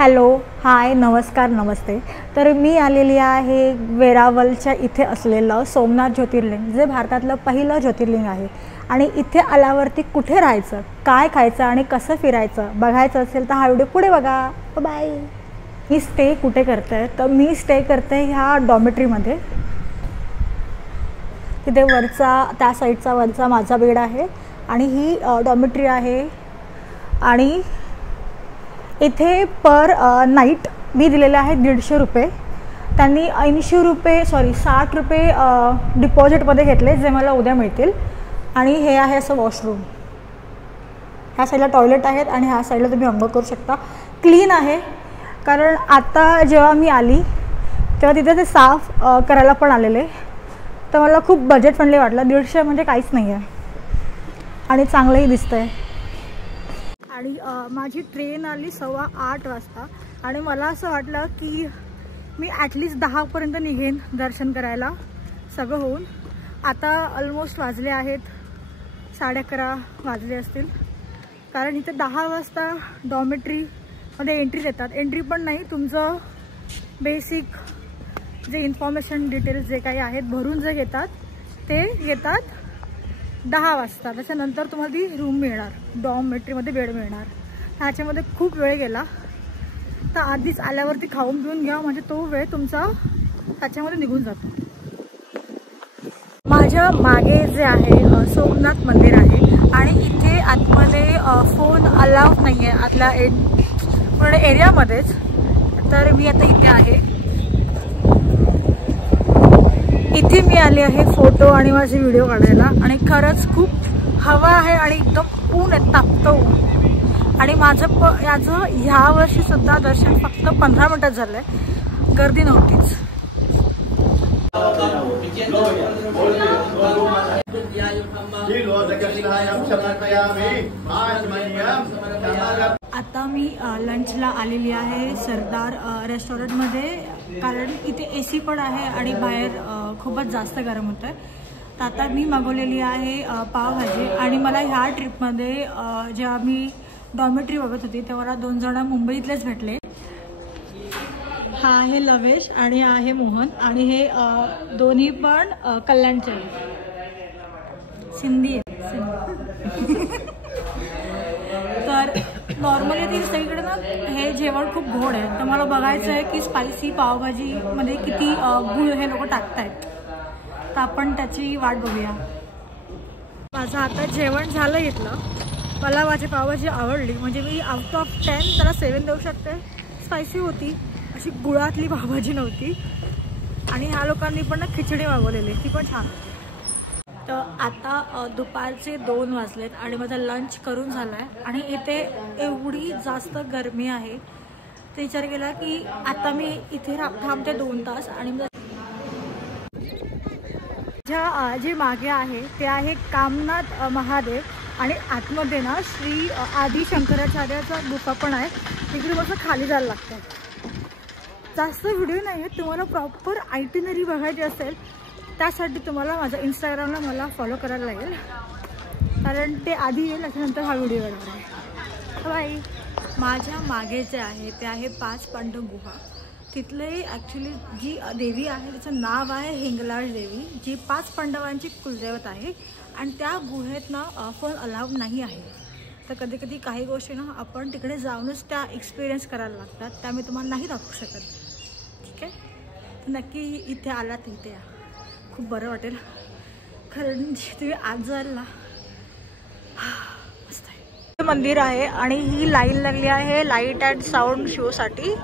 Hello, हाय, नमस्कार, नमस्ते। तर मी आलेली आहे वेरावलच्या इथे असलेलं सोमनाथ ज्योतिर्लिंग, जे भारतातलं पहिलं ज्योतिर्लिंग आहे। आणि इथे आल्यावरती कुठे राहायचं, काय खायचं आणि कसं फिरायचं बघायचं असेल तर हा व्हिडिओ पुढे बघा। बाय। मी स्टे कुठे करते तर मी स्टे करते ह्या डॉर्मेटरीमध्ये। तिथे वरचा त्या साईडचा वरचा माझा बेड आहे आणि ही डॉर्मेटरी आहे। आणि इथे पर नाईट मी दिलेले आहे 150 रुपये। त्यांनी 80 रुपये 60 रुपये डिपॉझिटमध्ये घेतले, जे मला उद्या मिळतील। आणि हे आहे असं वॉशरूम। ह्या साईडला टॉयलेट आहेत आणि ह्या साईडला तुम्ही अंघोळ करू शकता। क्लीन आहे, कारण आता जेव्हा मी आली तेव्हा तिथे ते साफ करायला पण आलेले, तर मला खूप बजेट फ्रेंडली वाटलं। 150 म्हणजे काहीच नाही आहे आणि चांगलंही दिसतंय। आणि माझी ट्रेन आली 8:15 वाजता आणि मला असं वाटलं की मी ॲटलिस्ट 10पर्यंत निघेन दर्शन करायला सगळं होऊन। आता ऑलमोस्ट वाजले आहेत 11:30 वाजले असतील, कारण इथे 10 वाजता डॉर्मेटरीमध्ये एंट्री देतात। एंट्री पण नाही, तुमचं बेसिक जे इन्फॉर्मेशन डिटेल्स जे काही आहेत भरून जे घेतात ते घेतात 10 वाजता। त्याच्यानंतर तुम्हाला ती रूम मिळणार, डॉर्मेटरीमध्ये बेड मिळणार। ह्याच्यामध्ये खूप वेळ गेला, तर आधीच आल्यावरती खाऊन पिऊन घ्या, म्हणजे तो वेळ तुमचा त्याच्यामध्ये निघून जातो। माझ्या मागे जे आहे सोमनाथ मंदिर आहे आणि इथे आतमध्ये फोन अलाउड नाही आहे आतल्या पूर्ण एरियामध्येच। तर मी आता इथे आहे, इथे मी आले आहे फोटो आणि माझे व्हिडिओ काढायला। आणि खरंच खूप हवा आहे आणि एकदम ऊन आहे, तापतं ऊन। आणि माझं याचं ह्या वर्षी सुद्धा दर्शन फक्त 15 मिनिटात झालंय, गर्दी नव्हतीच। आता मी लंचला आलेली आहे सरदार रेस्टॉरंटमध्ये, कारण इथे AC पण आहे आणि बाहेर खूपच जास्त गरम होतं आहे। तर आता मी मागवलेली आहे पावभाजी। आणि मला ह्या ट्रिपमध्ये जेव्हा मी डॉर्मेटरी बघत होती तेव्हा मला 2 जण मुंबईतलेच भेटले। हा आहे लवेश आणि आहे मोहन, आणि हे दोन्ही पण कल्याणचे सिंधी आहेत। तर नॉर्मली ती सगळीकडे ना हे जेवण खूप गोड आहे, तर मला बघायचं आहे की स्पायसी पावभाजीमध्ये किती गूळ हे लोक टाकतायत, तर आपण त्याची वाट बघूया। माझं आता जेवण झालं इथलं, मला माझी पावभाजी आवडली, म्हणजे मी आउट ऑफ 10 त्याला 7 देऊ शकते। स्पायसी होती, अशी गुळातली पावभाजी नव्हती। आणि ह्या लोकांनी पण ना खिचडी मागवलेली, ती पण छान होती। तर आता दुपारचे 2 वाजलेत आणि माझा लंच करून झाला आहे। आणि इथे एवढी जास्त गरमी आहे, तर विचार केला की आता मी इथे थांबते 2 तास। आणि जे मागे आहे ते आहे कामनाथ महादेव, आणि आतमध्ये ना श्री आदि शंकराचार्याचा गुफा पण आहे। तिकडे मस्त खाली जायला लागतं। जास्त व्हिडिओ नाही आहेत, तुम्हाला प्रॉपर आयटिनरी बघायची असेल त्यासाठी तुम्हाला माझ्या इंस्टाग्रामला मला फॉलो करायला लागेल, कारण ते आधी येईल, त्याच्यानंतर हा व्हिडिओ येणार आहे। बाय। माझ्या मागे जे आहे ते आहे 5 पांडव गुहा। तिथले ॲक्च्युली जी देवी आहे तिचं नाव आहे हिंगलाज देवी, जी 5 पांडवांची कुलदेवत आहे। आणि त्या गुहेत ना फोन अलाउड नाही आहे, तर कधी कधी काही गोष्टी ना आपण तिकडे जाऊनच त्या एक्सपिरियन्स करायला लागतात, त्या मी तुम्हाला नाही दाखवू शकत। ठीक आहे, तर नक्की इथे आला तर इथे या, खूप बरं वाटेल, कारण तुम्ही आज जायला मस्त आहे। मंदिर आहे आणि ही लाईन लागली आहे लाईट अँड साऊंड शोसाठी,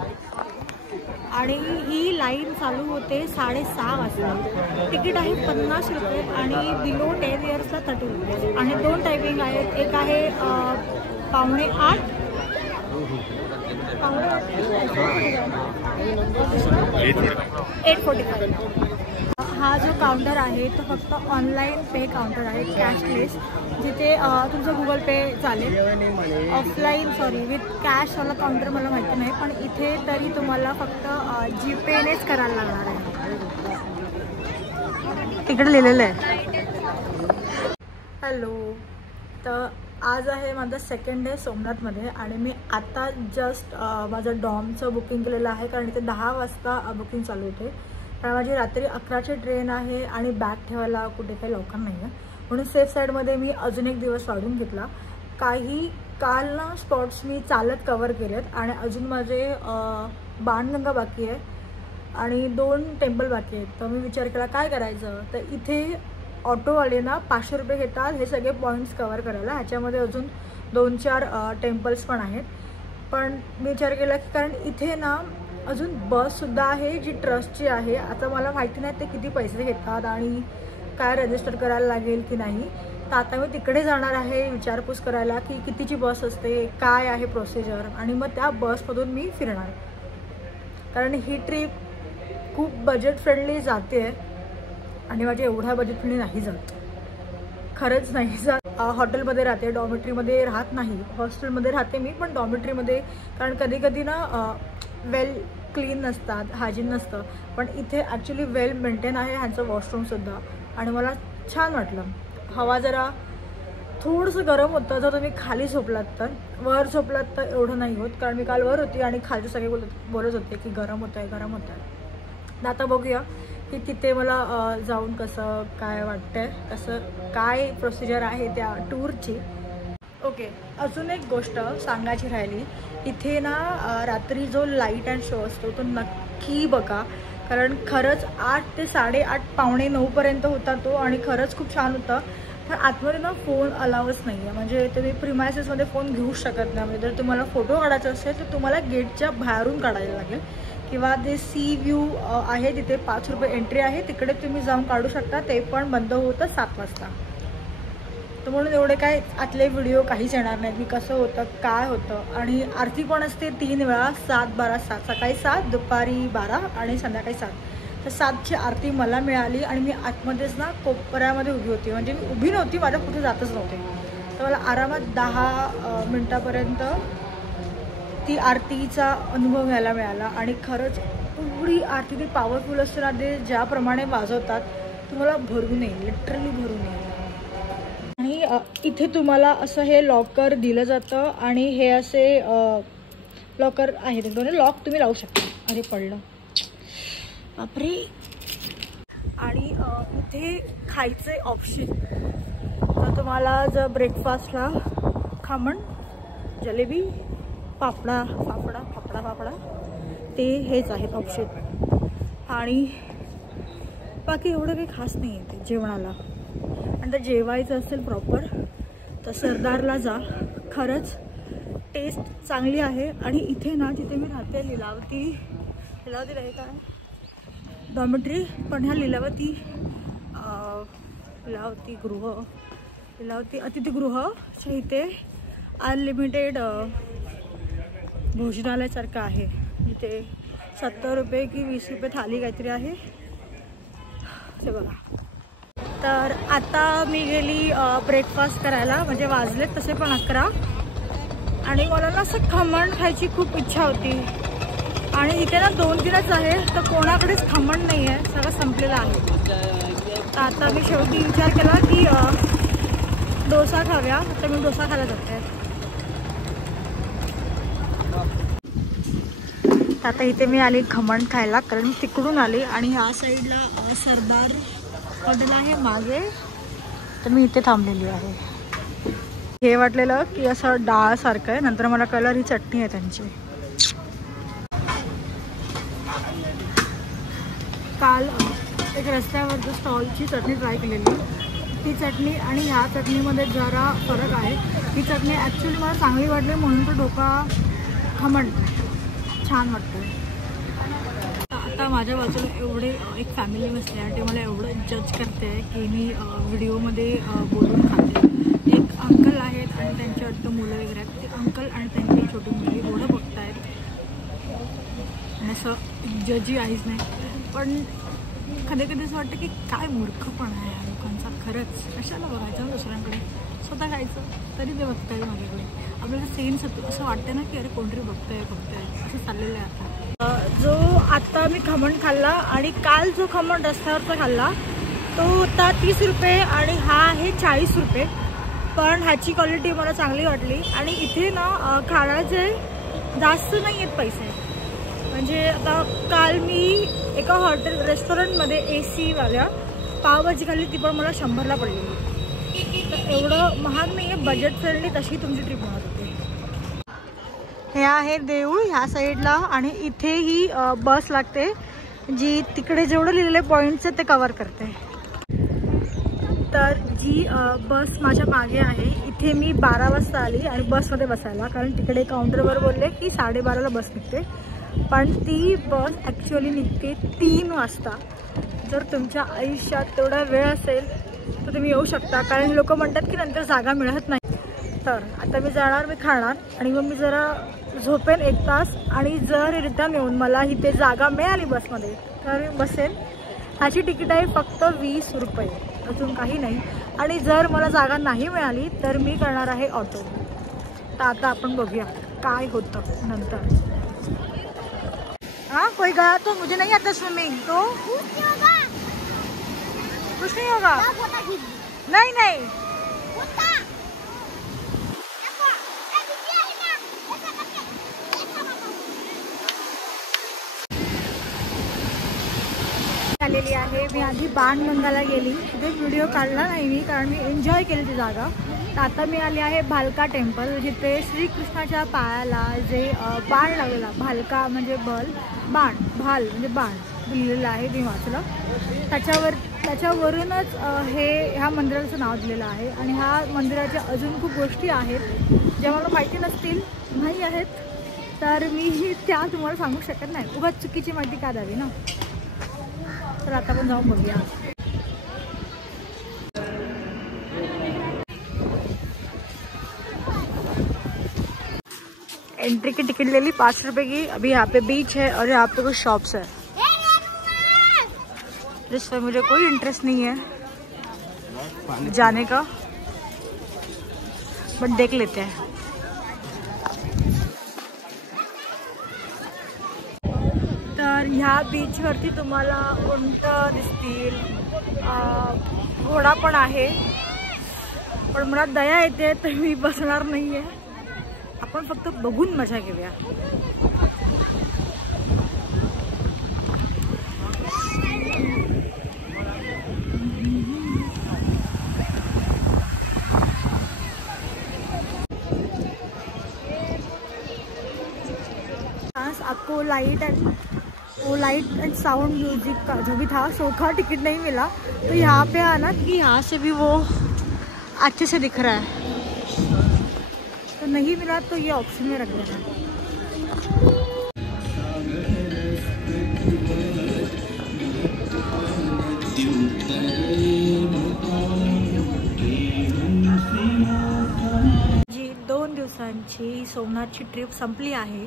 आणि ही लाईन चालू होते 6:30 वाजता। तिकीट आहे 50 रुपये आणि बिलो 10 इयर्सला 30 रुपये। आणि 2 टायमिंग आहेत, एक आहे 7:45 8:45। हा जो काउंटर आहे तो फक्त ऑनलाईन पे काउंटर आहे, कॅशलेस, जिथे तुमचं गुगल पे चालेल। ऑफलाईन विथ कॅशवाला काउंटर मला माहिती नाही, पण इथे तरी तुम्हाला फक्त जीपेनेच करायला लागणार आहे, तिकडे लिहिलेलं आहे। हॅलो, तर आज आहे माझा सेकंड डे सोमनाथमध्ये आणि मी आता जस्ट माझं डॉमचं बुकिंग केलेलं आहे, कारण इथे 10 वाजता बुकिंग चालू होते. कारण माझी रात्री 11ची ट्रेन आहे आणि बॅग ठेवायला कुठे काही लवकर नाही आहे, म्हणून सेफ साईडमध्ये मी अजून एक दिवस वाढून घेतला. काही काल ना स्पॉट्स मी चालत कवर केलेत आणि अजून माझे बाणगंगा बाकी आहे आणि 2 टेम्पल बाकी आहेत. तर मी विचार केला काय करायचं, तर इथे ऑटोवाले ना 500 रुपये घेतात हे सगळे पॉईंट्स कवर करायला. ह्याच्यामध्ये अजून 2-4 टेम्पल्स पण आहेत. पण मी विचार केला की कारण इथे ना अजून बससुद्धा आहे जी ट्रस्टची आहे. आता मला माहिती नाही ते किती पैसे घेतात आणि काय रजिस्टर करायला लागेल की नाही. तर आता मी तिकडे जाणार आहे विचारपूस करायला की कितीची बस असते, काय आहे प्रोसिजर, आणि मग त्या बसमधून मी फिरणार. कारण ही ट्रिप खूप बजेट फ्रेंडली जाते आणि माझ्या एवढ्या बजेट फ्रेंडली नाही जात, खरंच नाही जात. हॉटेलमध्ये राहते, डॉर्मेटरीमध्ये राहत नाही. हॉस्टेलमध्ये राहते मी, पण डॉर्मेटरीमध्ये, कारण कधी कधी ना वेल क्लीन नसतात, हायजीन नसतं. पण इथे ॲक्च्युली वेल मेंटेन आहे ह्यांचं वॉशरूमसुद्धा आणि मला छान वाटलं. हवा जरा थोडंसं गरम होतं जर तुम्ही खाली झोपलात तर. वर झोपलात तर एवढं नाही होत, कारण मी काल वर होती आणि खालचे सगळे बोलत होते की गरम होतं आहे, गरम होतं आहे. आता बघूया की तिथे मला जाऊन कसं काय वाटतंय, कसं काय प्रोसिजर आहे त्या टूरची. ओके, अजून एक गोष्ट सांगायची राहिली. इथे ना रात्री जो लाईट अँड शो असतो तो नक्की बघा, कारण खरंच 8 ते 8:30 पावणे 9पर्यंत होता तो आणि खरंच खूप छान होता. पण आतमध्ये ना फोन अलावच नाही आहे, म्हणजे तुम्ही प्रिमायसेसमध्ये फोन घेऊ शकत नाही. म्हणजे जर तुम्हाला फोटो काढायचा असेल तर तुम्हाला गेटच्या बाहेरून काढायला लागेल किंवा जे सी व्ह्यू आहे तिथे 5 रुपये एंट्री आहे, तिकडे तुम्ही जाऊन काढू शकता. ते पण बंद होतं 7 वाजता. तर म्हणून एवढे काय आतले व्हिडिओ काहीच येणार नाहीत, मी कसं होतं काय होतं. आणि आरती पण असते 3 वेळा, 7, 12, 7. सकाळी 7, दुपारी 12 आणि संध्याकाळी 7. तर 7ची आरती मला मिळाली आणि मी आतमध्येच ना कोपऱ्यामध्ये उभी होती, म्हणजे मी उभी नव्हती, माझ्या कुठे जातच नव्हते. तर मला आरामात 10 मिनटापर्यंत ती आरतीचा अनुभव घ्यायला मिळाला. आणि खरंच एवढी आरती ती पॉवरफुल असते ना, ते ज्याप्रमाणे वाजवतात तुम्हाला भरून येईल, लिटरली भरून येईल. आणि इथे तुम्हाला असं हे लॉकर दिलं जातं आणि हे असे लॉकर आहे, ते दोन्ही लॉक तुम्ही लावू शकता. अरे पडलं, बापरे. आणि इथे खायचे ऑप्शन, तर तुम्हाला जर ब्रेकफास्टला खमण, जलेबी, पापडा ते हेच आहेत ऑप्शन. आणि बाकी एवढं काही खास नाही आहे ते जेवणाला. आणि तर जेवायचं असेल प्रॉपर तर सरदारला जा, खरंच टेस्ट चांगली आहे. आणि इथे ना जिथे मी राहते लिलावती आहे काय डॉर्मेटरी, पण ह्या लिलावती अतिथीगृहाच्या इथे अनलिमिटेड भोजनालयासारखं आहे. इथे 70 रुपये की 20 रुपये थाली काहीतरी आहे ते बघा. तर आता मी गेली ब्रेकफास्ट करायला, म्हणजे वाजलेत तसे पण 11 आणि मला ना असं खमण खायची खूप इच्छा होती. आणि इथे ना 2-3च आहे, तर कोणाकडेच खमण नाही आहे, सगळं संपलेलं आहे. तर आता मी शेवटी विचार केला की डोसा खाव्या, तर मी डोसा खायला जाते. आता इथे मी आली खमण खायला, कारण मी तिकडून आली आणि ह्या साईडला सरदार हॉटेल आहे मागे, तर मी इथे थांबलेली आहे. हे वाटलेलं की असं डाळ सारखं आहे, नंतर मला कळलं ही चटणी आहे त्यांची. काल एक रस्त्यावरच्या स्टॉलची चटणी ट्राय केलेली, ती चटणी आणि ह्या चटणीमध्ये जरा फरक आहे. ही चटणी ॲक्च्युली मला चांगली वाटली, म्हणून तो डोका खमण छान वाटतो. आता माझ्या बाजूला एवढे एक फॅमिली बसली आणि ते मला एवढं जज करते की मी व्हिडिओमध्ये बोलून खाते. एक अंकल आहेत आणि त्यांची वाटतं मुलं वगैरे आहेत, ते अंकल आणि त्यांची छोटी मुलगी एवढं बघत आहेत आणि असं जजी आहेच नाही. पण कधी कधी असं वाटतं की काय मूर्खपण आहे या लोकांचा, खरंच कशाला बघायचं दुसऱ्यांकडे, स्वतः खायचं तरी ते बघताय माझ्याकडे. आपल्याला सेन्स असं वाटतं ना की अरे कोणतरी बघताय असं चाललेलं आहे आता. जो आत्ता मी खमण खाल्ला आणि काल जो खमण रस्त्यावरचा खाल्ला तो होता 30 रुपये आणि हा आहे 40 रुपये. पण ह्याची क्वालिटी मला चांगली वाटली. आणि इथे ना खाण्याचे जास्त नाही आहेत पैसे. म्हणजे आता काल मी एका हॉटेल रेस्टॉरंटमध्ये AC वाल्या पावभाजी खाल्ली, ती पण मला 100ला पडली. तर एवढं महाग नाही आहे, बजेट फ्रेंडली तशी तुमची ट्रिप होणार होती. हे आहे देऊळ ह्या साईडला आणि इथे ही बस लागते जी तिकडे जेवढं लिहिलेले पॉईंट्स आहेत ते कवर करते. तर जी बस माझ्या मागे आहे, इथे मी 12 वाजता आली आणि बसमध्ये बसायला, कारण तिकडे काउंटरवर बोलले की 12:30ला बस निघते. पण ती बस ॲक्च्युअली निघते 3 वाजता. जर तुमच्या आयुष्यात तेवढा वेळ असेल तर तुम्ही येऊ शकता, कारण लोक म्हणतात की नंतर जागा मिळत नाही. तर आता मी जाणार, मी खाणार आणि मग मी जरा झोपेन 1 तास आणि जर रिटर्न येऊन मला इथे जागा मिळाली बसमध्ये तर मी बसेन. ह्याची तिकीट आहे फक्त 20 रुपये, अजून काही नाही. आणि जर मला जागा नाही मिळाली तर मी करणार आहे ऑटो. तर आता आपण बघूया काय होतं नंतर. हाँ कोई गया तो मुझे नहीं आता स्विमिंग, तो कुछ नहीं होगा. नहीं नहीं आलेली आहे. मी आधी बाणगंगाला गेली, तिथे व्हिडिओ काढला नाही मी, कारण मी एन्जॉय केली ती जागा. तर आता मी आली आहे भालका टेम्पल, जिथे श्रीकृष्णाच्या पायाला जे बाण लागलेला, भालका म्हणजे बल, बाण, भाल म्हणजे बाण लिहिलेलं आहे, मी वाचलं. त्याच्यावरूनच ह्या मंदिराचं नाव दिलेलं आहे. आणि ह्या मंदिराच्या अजून खूप गोष्टी आहेत ज्या मला माहिती नसतील, नाही आहेत, तर मी त्या तुम्हाला सांगू शकत नाही. उगाच चुकीची माहिती का द्यावी ना. तर आता आपण जाऊन बघूया. एंट्री की टिकट ले ली 5 रुपए की. अभी यहाँ पे बीच है और यहाँ पे कुछ शॉप्स है जिसमें मुझे कोई इंटरेस्ट नहीं है जाने का, बट देख लेते हैं. तर ह्या बीचवरती तुम्हाला उंट दिसतील, घोडा पण आहे, पण मला दया येते तर मी बसणार नाही आहे. आपण फक्त बघून मजा घेऊया. आपको लाइट एंड साउंड म्यूजिक का जो भी था शो का टिकट नहीं मिला, तो यहाँ पे आना कि यहाँ से भी वो अच्छे से दिख रहा है. तो नहीं मिला तो ये ऑप्शन में रख देना. जी 2 दिवसांची सोमनाथची ट्रिप संपली आहे.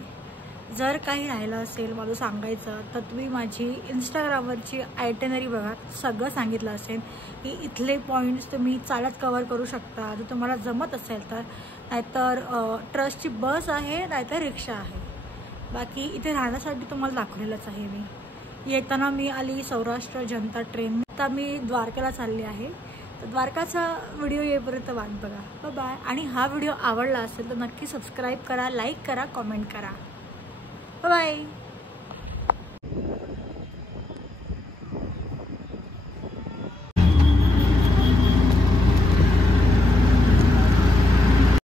जर काही राहिलं असेल मला सांगायचं तर तुम्ही माझी इंस्टाग्रामवरची आयटेनरी बघा, सगळं सांगितलं असेल की इथले पॉईंट्स तुम्ही चालत कवर करू शकता जर तुम्हाला जमत असेल तर. नाहीतर ट्रस्टची बस आहे, नाहीतर रिक्षा आहे. बाकी इथे राहण्यासाठी तुम्हाला दाखवलेलंच आहे मी. येताना मी आली सौराष्ट्र जनता ट्रेन. आता मी द्वारकेला चालली आहे. तर द्वारकाचा व्हिडिओ येईपर्यंत वाट बघा. बाय. आणि हा व्हिडिओ आवडला असेल तर नक्की सबस्क्राईब करा, लाईक करा, कमेंट करा. Bye bye.